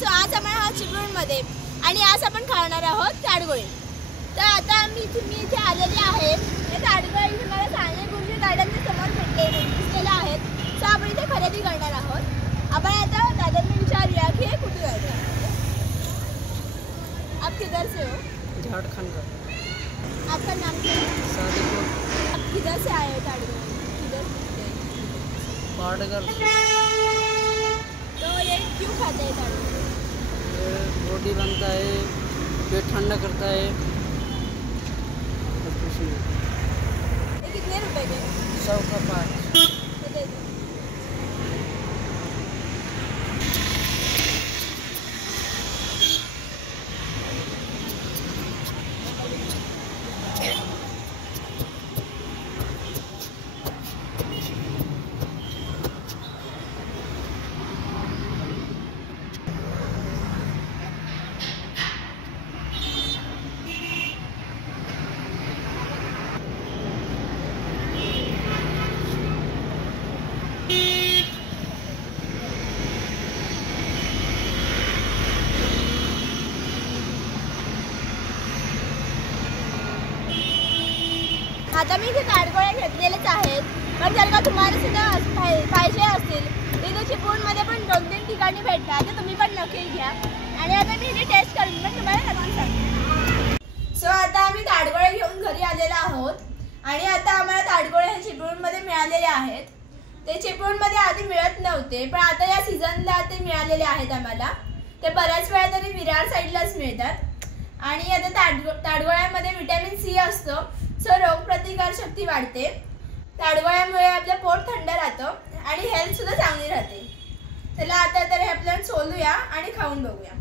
सो आज आपण आहोत चिपळूणमध्ये आणि आज आपण खाणार आहोत ताडगोळे। तर आता मी इथे आलेले आहे। हे ताडगोळे तुम्हाला साने गुरुजी गार्डनच्या समोर दिसलेले आहेत। सो आपण इथे खरेदी करणार आहोत। आपण आता दादांना विचारूया की हे कुठे आहे। आप किधर से हो? झारखंड का। आपका नाम क्या है? सादिकुल। आप किधर से आए हो ताड़गोळे? किधर से? पाड़गल। तो ये क्यों खाते हैं ताड़गोळे? बॉडी बनता है, पेट ठंडा करता है। ये कितने रुपए के? 100 का 5। तो दे दो। आता मी इथे ताडगोळे घेतलेलेच आहेत, पण जर का तुम्हाला सुद्धा पाहिजे असतील इथे चिपळूणमध्ये पण 2-3 ठिकाणी भेटतात, तर तुम्ही पण नक्की घ्या। आणि आता मी इथे टेस्ट करून पण तुम्हाला नक्की सांगते। सो आता आम्ही ताडगोळे घेऊन घरी आलेलो आहोत आणि आता आम्हाला ताडगोळे हे चिपळूणमध्ये मिळालेले आहेत। ते चिपळूणमध्ये आधी मिळत नव्हते, पण आता या सीझनला ते मिळालेले आहेत आम्हाला। ते बऱ्याच वेळा तरी विरार साईडलाच मिळतात आणि आता ताडगोळ्यामध्ये व्हिटॅमिन सी असतो, सो रोगप्रतिकार शक्ती वाढते। ताडगोळ्यामुळे आपलं पोट थंड राहतं आणि हेल्थ सुद्धा चांगली राहते। चला आता तर हे आपल्याला सोलूया आणि खाऊन बघूया।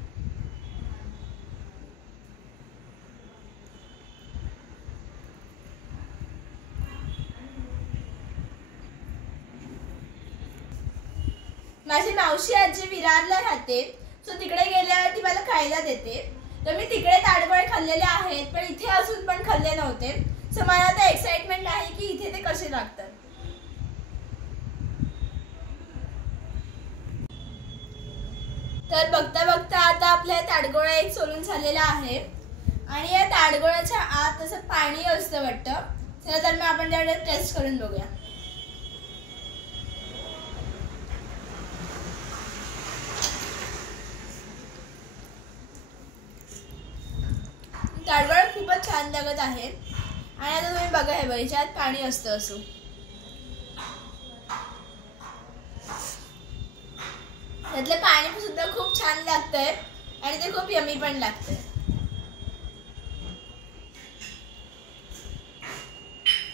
माझी मावशी आजी विरारला राहते, सो तिकडे गेल्यावर ती मला खायला देते। तर मी तिकडे ताडगोळे खाल्लेले आहेत, पण इथे असून पण खाल्ले नव्हते। सो मला आता एक्साइटमेंट आहे की इथे ते कसे लागतात। तर बघता बघता आता आपल्या ताडगोळा एक सोलून झालेला आहे आणि या ताडगोळ्याच्या आत असं पाणी असतं वाटतं। चला तर मग आपण त्याला टेस्ट करून बघूया। ताडगोळा खूपच छान लागत आहे आणि आता तुम्ही बघा हे बघितल्यात पाणी असतं असं। त्यातलं पाणी सुद्धा खूप छान लागतंय आणि ते खूप यमी पण लागतंय।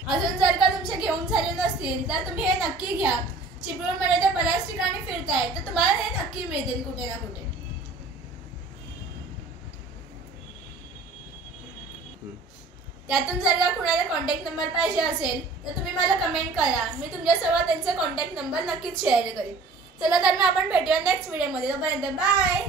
अजून जर का तुमचे घेऊन झाले नसतील तर तुम्ही हे नक्की घ्या। चिपळूणमध्ये तर बऱ्याच ठिकाणी फिरताय, तर तुम्हाला हे नक्की मिळतील कुठे ना कुठे। त्यातून जर का कुणाला कॉन्टॅक्ट नंबर पाहिजे असेल तर तुम्ही मला कमेंट करा, मी तुमच्यासोबत त्यांचा कॉन्टॅक्ट नंबर नक्कीच शेअर करेन। चला तर मग आपण भेटूया नेक्स्ट व्हिडिओमध्ये। तोपर्यंत बाय।